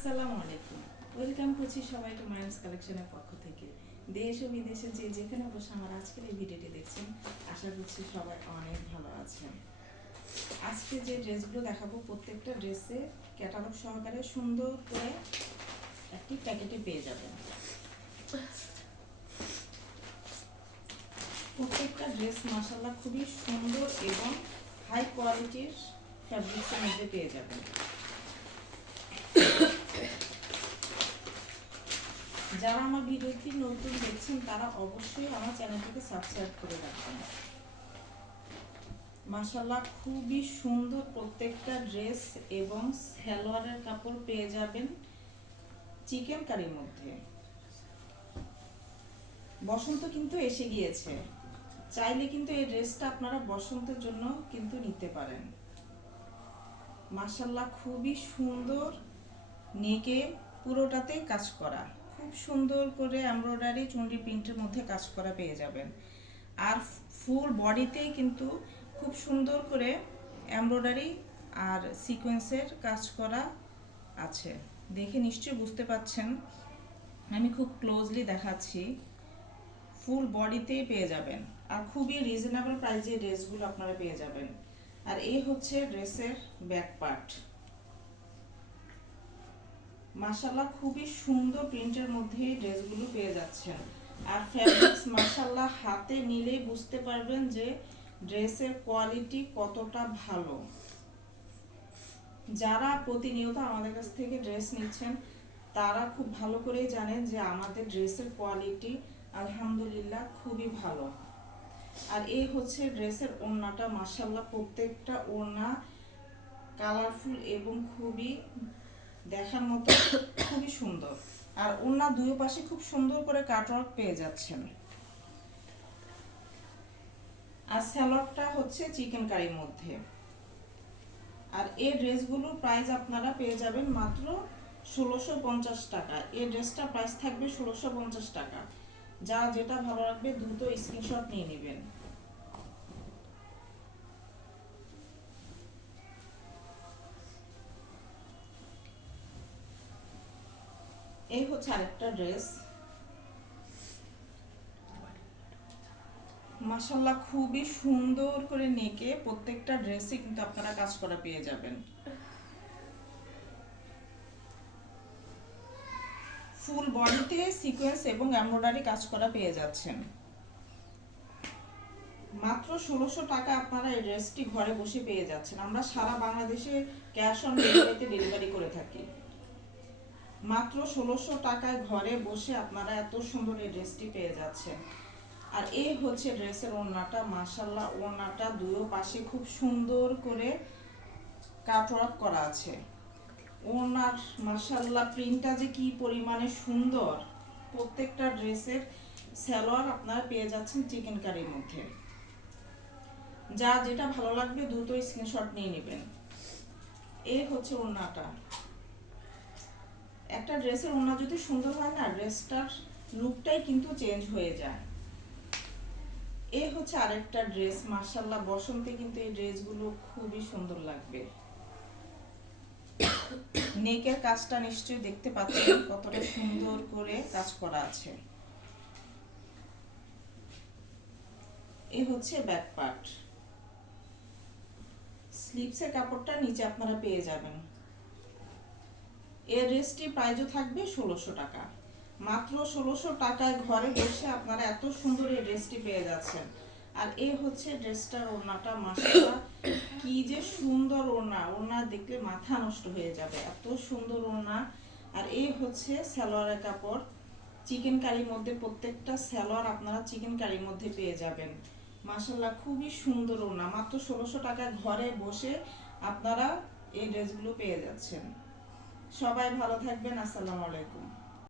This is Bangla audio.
আসসালামু আলাইকুম। ওয়েলকাম করছি সবাইকে মাইন্ডস কালেকশনের পক্ষ থেকে। দেশ ও বিদেশে যে যেখানে বসে আমার আজকের এই ভিডিওটি দেখছেন, আশা করছি সবাই অনেক ভালো আছেন। আজকে যে ড্রেসগুলো দেখাবো প্রত্যেকটা ড্রেসে ক্যাটালগ সহকারে সুন্দর করে একটি প্যাকেটে পেয়ে যাবেন। প্রত্যেকটা ড্রেস মাশাআল্লাহ খুবই সুন্দর এবং হাই কোয়ালিটির ফ্যাব্রিক্সের মধ্যে পেয়ে যাবেন। যারা আমার ভিডিওটি নতুন দেখছেন তারা অবশ্যই আমার চ্যানেলটিকে সাবস্ক্রাইব করে রাখবেন। মাশাআল্লাহ খুবই সুন্দর প্রত্যেকটা ড্রেস এবং সালোয়ারের কাপড় পেয়ে যাবেন চিকেন কারির মধ্যে। বসন্ত কিন্তু এসে গিয়েছে, চাইলে কিন্তু এই ড্রেসটা আপনারা বসন্তের জন্য কিন্তু নিতে পারেন। মাশাআল্লাহ খুবই সুন্দর, নেকে পুরোটাতে কাজ করা, খুব সুন্দর করে এমব্রয়ডারি চুনরি প্রিন্টের মধ্যে কাজ করা পেয়ে যাবেন। আর ফুল বডিতেই কিন্তু খুব সুন্দর করে এমব্রয়ডারি আর সিকোয়েন্সের কাজ করা আছে। দেখে নিশ্চয়ই বুঝতে পাচ্ছেন, আমি খুব ক্লোজলি দেখাচ্ছি। ফুল বডিতেই পেয়ে যাবেন আর খুবই রিজনেবল প্রাইসে ড্রেসগুলো আপনারা পেয়ে যাবেন। আর এই হচ্ছে ড্রেসের ব্যাক পার্ট। মাশাআল্লাহ খুবই সুন্দর প্রিন্টের মধ্যে ড্রেসগুলো পেয়ে যাচ্ছেন। আর ফ্যাব্রিক্স মাশাআল্লাহ হাতে নিলেই বুঝতে পারবেন যে ড্রেসের কোয়ালিটি কতটা ভালো। যারা প্রতিনিয়ত আমাদের কাছ থেকে ড্রেস নিচ্ছেন তারা খুব ভালো করেই জানেন যে আমাদের ড্রেসের কোয়ালিটি আলহামদুলিল্লাহ খুবই ভালো। আর এই হচ্ছে ড্রেসের ওড়নাটা। মাশাআল্লাহ প্রত্যেকটা ওড়না কালারফুল এবং খুবই দেখার মতো খুবই সুন্দর। আর ওড়না দুই পাশে খুব সুন্দর করে কাটওয়ার্ক পেয়ে যাচ্ছেন। আর সালোয়ারটা হচ্ছে চিকেন কারির মধ্যে। আর এই ড্রেসগুলোর প্রাইস আপনারা পেয়ে যাবেন মাত্র 1650 টাকা। এই ড্রেসটা প্রাইস থাকবে 1650 টাকা। যা যেটা ভালো লাগবে দ্রুত স্ক্রিনশট নিয়ে নেবেন। এই হচ্ছে আরেকটা ড্রেস। মাশাআল্লাহ খুবই সুন্দর করে নেকে প্রত্যেকটা ড্রেসে কিন্তু আপনারা কাজ করা পেয়ে যাবেন। ফুল বডিতে সিকোয়েন্স এবং এমব্রয়ডারি কাজ করা পেয়ে যাচ্ছেন। মাত্র 1600 টাকা আপনারা এই ড্রেসটি ঘরে বসে পেয়ে যাচ্ছেন। আমরা সারা বাংলাদেশে ক্যাশ অন ডেলিভারিতে ডেলিভারি করে থাকি। মাত্র 1600 টাকায় ঘরে বসে আপনারা এত সুন্দর এই ড্রেসটি পেয়ে যাচ্ছেন। আর এই হচ্ছে ড্রেসের ওড়নাটা। মাশাআল্লাহ ওড়নাটা দুই পাশে খুব সুন্দর করে কাটওয়ার্ক করা আছে। ওড়নার মাশাআল্লাহ প্রিন্টটা যে কি পরিমাণে সুন্দর। প্রত্যেকটা ড্রেসের সালোয়ার আপনারা পেয়ে যাচ্ছেন চিকেন কারির মধ্যে। যা যেটা ভালো লাগবে দ্রুত স্ক্রিনশট নিয়ে নেবেন। এই হচ্ছে ওড়নাটা। একটা ড্রেসের ওড়না যদি সুন্দর হয় না, ড্রেসটার লুকটাই কিন্তু চেঞ্জ হয়ে যায়। এই হচ্ছে আরেকটা ড্রেস। মাশাআল্লাহ বসন্তে কিন্তু এই ড্রেসগুলো খুবই সুন্দর লাগবে। নেকের কাজটা নিশ্চয়ই দেখতে পাচ্ছেন কতটা সুন্দর করে কাজ করা আছে। এই হচ্ছে ব্যাক পার্ট। স্লিভসের কাপড়টা নিচে আপনারা পেয়ে যাবেন। এই ড্রেসটি প্রাইসও থাকবে 1600 টাকা। মাত্র 1600 টাকায় ঘরে বসে আপনারা এত সুন্দর এই ড্রেসটি পেয়ে যাচ্ছেন। আর এই হচ্ছে ড্রেসটার ওড়নাটা। মাশাআল্লাহ কি যে সুন্দর ওড়না, ওড়না দেখলে মাথা নষ্ট হয়ে যাবে, এত সুন্দর ওড়না। আর এই হচ্ছে সালোয়ারের কাপড় চিকেন কারির মধ্যে। প্রত্যেকটা সালোয়ার আপনারা চিকেন কারির মধ্যে পেয়ে যাবেন। মাশাআল্লাহ খুবই সুন্দর ওড়না। মাত্র 1600 টাকায় ঘরে বসে আপনারা এই ড্রেসগুলো পেয়ে যাচ্ছেন। সবাই ভালো থাকবেন। আসসালামু আলাইকুম।